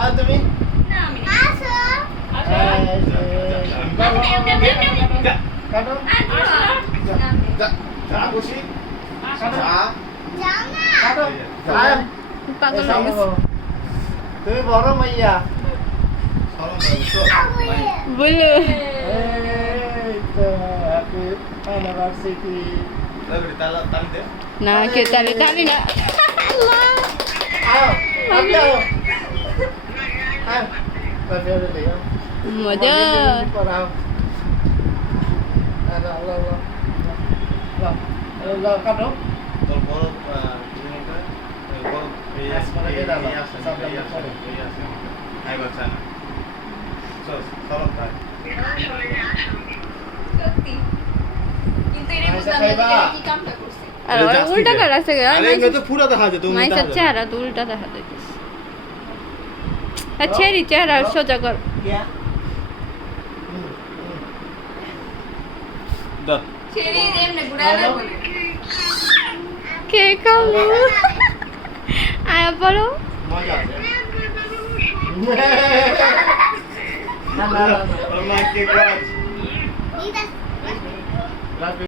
আর তুমি না আমি না। আসো কাটো যা বসি কাটো পাগল হয়ে গেছে। তুমি বড় মাইয়া বলো এই তো হ্যাপি অ্যানিভার্সারি না কে তালে তালি না আল্লাহ আও আপনি আও আও তাহলে লিও মজা পড়াও আরে আল্লাহ আল্লাহ আল্লাহ কাটো তোর বড় জীবনটা বড় এই আসমানে গেলা আছে সব এই আছে পড়ে এই আছে আই বাচ্চা না চল চলো ভাই সত্যি কিন্তু এর বুঝলাম না কি কামটা করছে আর ওর উল্টা করে আছে আরে এমনি তো পুরো দেখা যায় তুমি মাই সব চেহারা তো উল্টা দেখা যাচ্ছে আচ্ছা রি চেহারা সোজা কর क्या দাও ছেড়ে এমনে ঘুরালে কে খাবো আয়া পড়ো मजा आ আমার কে কাজ गया